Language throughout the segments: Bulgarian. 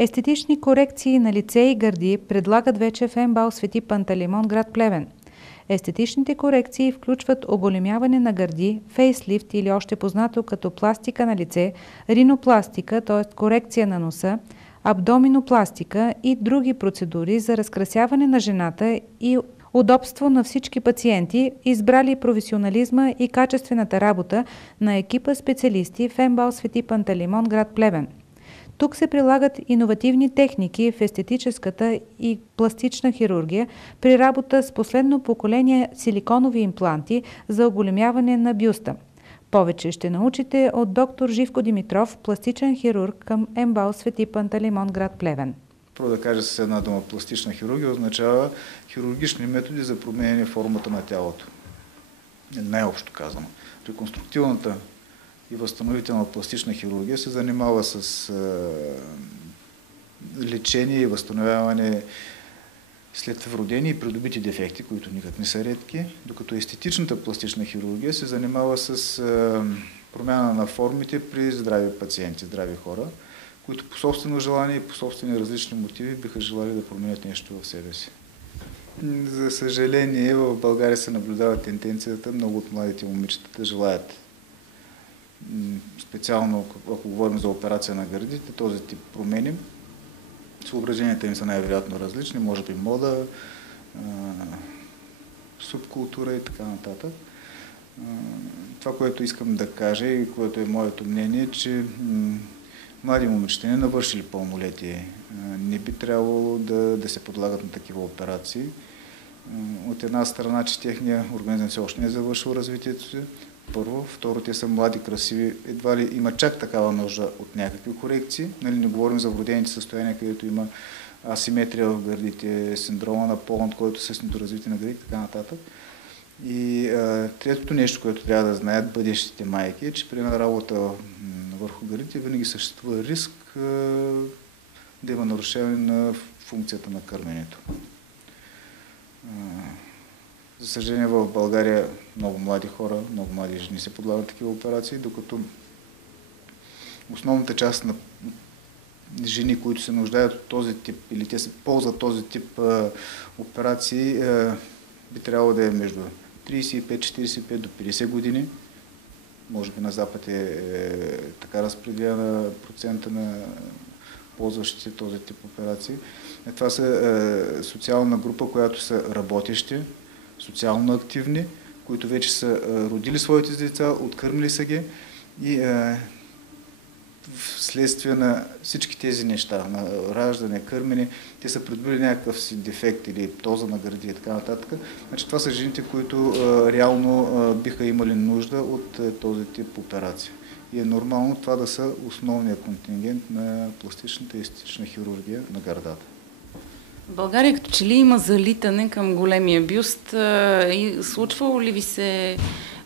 Естетични корекции на лице и гърди предлагат вече в МБАЛ Свети Пантелеймон, град Плевен. Естетичните корекции включват оголемяване на гърди, фейслифт или още познато като пластика на лице, ринопластика, т.е. корекция на носа, абдоминопластика и други процедури за разкрасяване на жената и удобство на всички пациенти, избрали професионализма и качествената работа на екипа специалисти в МБАЛ Свети Пантелеймон, град Плевен. Тук се прилагат иновативни техники в естетическата и пластична хирургия при работа с последно поколение силиконови импланти за оголемяване на бюста. Повече ще научите от доктор Живко Димитров, пластичен хирург към МБАЛ Свети Пантелеймон, град Плевен. Първо да кажа с една дума, пластична хирургия означава хирургични методи за променяне формата на тялото. Най-общо казано. Реконструктивната и възстановителна пластична хирургия се занимава с лечение и възстановяване след вродени и придобити дефекти, които никак не са редки, докато естетичната пластична хирургия се занимава с промяна на формите при здрави пациенти, здрави хора, които по собствено желание и по собствени различни мотиви биха желали да променят нещо в себе си. За съжаление, в България се наблюдава тенденцията много от младите момичета да желаят, специално ако говорим за операция на гърдите, този тип промени. Съображенията им са най-вероятно различни, може би мода, субкултура и така нататък. Това, което искам да кажа и което е моето мнение, че млади момичета, не навършили пълнолетие, не би трябвало да се подлагат на такива операции. От една страна, че техния организъм все още не е завършил развитието си. Първо. Второ, те са млади, красиви. Едва ли има чак такава нужда от някакви корекции. Не говорим за вродените състояния, където има асиметрия в гърдите, синдрома на Поланд, който се с недоразвитие на гърдите, така нататък. И третото нещо, което трябва да знаят бъдещите майки, е, че при една работа върху гърдите винаги съществува риск да има нарушение на функцията на кърменето. За съжаление, в България много млади хора, много млади жени се подлагат такива операции, докато основната част на жени, които се нуждаят от този тип или те се ползват този тип операции, би трябвало да е между 35-45 до 50 години. Може би на Запад е така разпределена процента на ползващите този тип операции. Това са социална група, която са работещи, социално активни, които вече са родили своите деца, откърмили са ги и вследствие на всички тези неща, на раждане, кърмене, те са придобили някакъв си дефект или тоза на гърди и така нататък. Значи, това са жените, които реално биха имали нужда от този тип операция. И е нормално това да са основния контингент на пластичната и естетична хирургия на гърдата. В България като че ли има залитане към големия бюст? И случвало ли ви се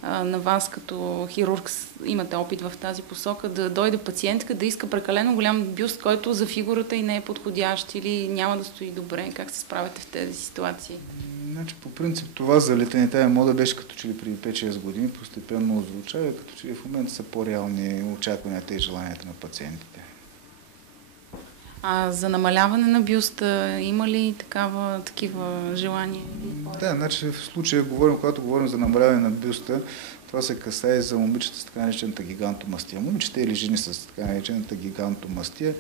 на вас като хирург, имате опит в тази посока, да дойде пациентка да иска прекалено голям бюст, който за фигурата и не е подходящ или няма да стои добре? Как се справяте в тези ситуации? Значи, по принцип това залитане, тая мода беше като че ли преди 5-6 години, постепенно озвучава и като че ли в момента са по-реални очакванията и желанията на пациентите. А за намаляване на бюста има ли такива желания? Да, значи в случая, когато говорим за намаляване на бюста, това се касае за момичета с така наречената гигантомастия. Момичета или жени с така наречената гигантомастия,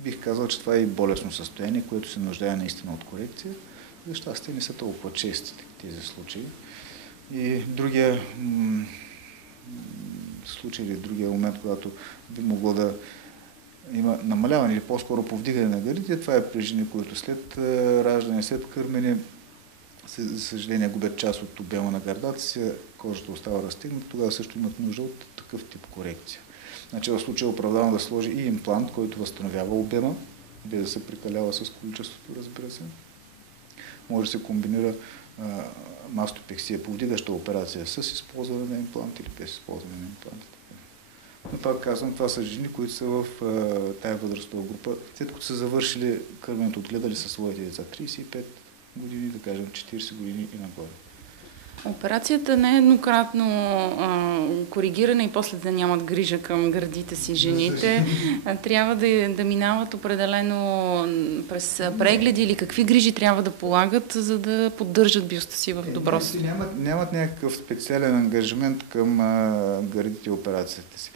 бих казал, че това е и болесно състояние, което се нуждае наистина от корекция. За щастие не са толкова чести тези случаи. И другия случай или другия момент, когато би могло да има намаляване или по-скоро повдигане на гърдите, това е при жени, които след раждане, след кърмене, за съжаление губят част от обема на гърдата си, кожата остава разтегната, тогава също имат нужда от такъв тип корекция. Значи в случая оправдавам да сложи и имплант, който възстановява обема, без да се прекалява с количеството, разбира се. Може да се комбинира мастопексия, повдигаща операция с използване на имплант или без използване на имплантите. Но пак казвам, това са жени, които са в тая възрастова група, след като са завършили кърменето, отгледали със своите деца 35 години, да кажем 40 години и нагоре. Операцията не е еднократно коригирана и после да нямат грижа към гърдите си жените. Трябва да минават определено през прегледи или какви грижи трябва да полагат, за да поддържат бюста си в добро състояние. Нямат някакъв специален ангажимент към гърдите и операцията си.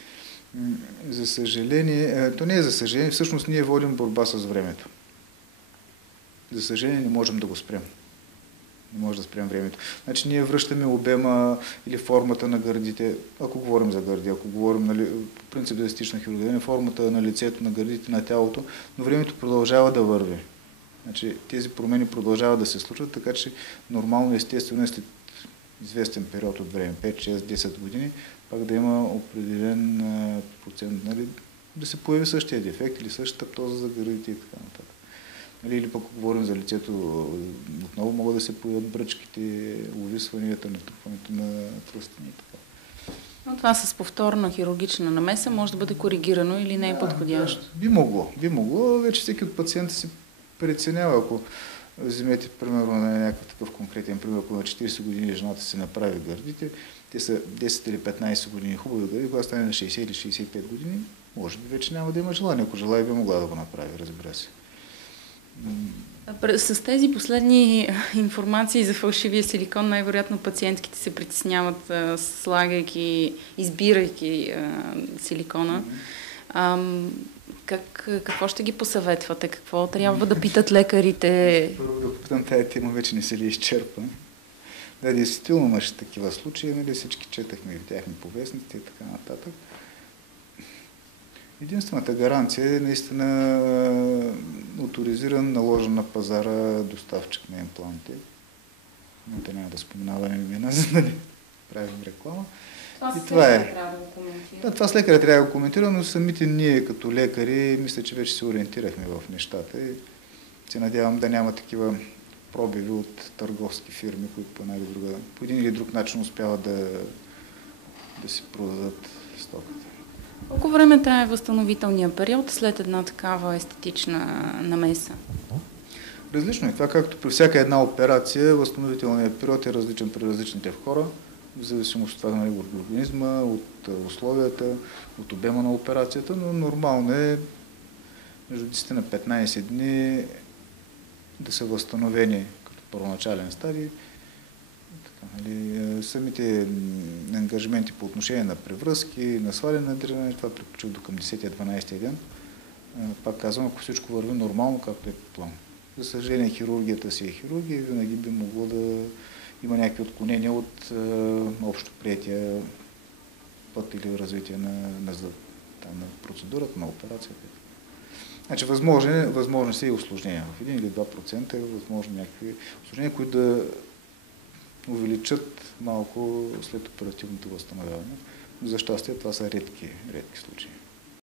За съжаление, то не е за съжаление, всъщност ние водим борба с времето. За съжаление не можем да го спрем. Не може да спрем времето. Значи ние връщаме обема или формата на гърдите, ако говорим за гърди, ако говорим по принцип за естетична хирургия, формата на лицето, на гърдите, на тялото, но времето продължава да върви. Значи тези промени продължават да се случват, така че нормално, естествено, след известен период от време, 5, 6, 10 години, пак да има определен процент, нали, да се появи същия дефект или същата птоза за гърдите и така нататък. Или пък говорим за лицето, отново могат да се появят бръчките, увисванията, натрупването на тръстени и така. Но това с повторна хирургична намеса може да бъде коригирано или не е подходящо? Да, би могло. Вече всеки от пациента си преценява. Ако вземете, примерно, на някакъв такъв конкретен пример, ако на 40 години жената си направи гърдите, те са 10 или 15 години хубави гърди, когато стане на 60 или 65 години, може би вече няма да има желание. Ако желая, би могла да го направи, разбира се. С тези последни информации за фалшивия силикон, най-вероятно пациентките се притесняват, слагайки, избирайки силикона. Какво ще ги посъветвате? Какво трябва да питат лекарите? Първо да попитам, тая тема вече не се ли изчерпа. Да, действително имаше такива случаи, нали, всички четахме и видяхме по вестниците и така нататък. Единствената гаранция е наистина оторизиран, наложен на пазара доставчик на импланти. Но те няма да споменаваме имена, за да не правим реклама. Това е. Трябва да го коментира. Да, това с лекаря трябва да го коментира, но самите ние като лекари, мисля, че вече се ориентирахме в нещата и се надявам да няма такива пробиви от търговски фирми, които по един или друг начин успяват да си продадат стоката. Колко време трае възстановителния период след една такава естетична намеса? Различно е това, както при всяка една операция, възстановителният период е различен при различните хора, в зависимост от това, нали, от организма, от условията, от обема на операцията, но нормално е между 10 на 15 дни да са възстановени като първоначален стадий. Самите ангажименти по отношение на превръзки, на сваляне на дренаж, това приключва до към 10-12 ден. Пак казвам, ако всичко върви нормално, както е по план. За съжаление, хирургията си е хирургия и винаги би могло да има някакви отклонения от общо приятия път или развитие на процедурата, на операцията. Значи, възможно са и усложнения. В 1 или 2% е възможно някакви усложнения, които да увеличат малко след оперативното възстановяване. За щастие това са редки случаи.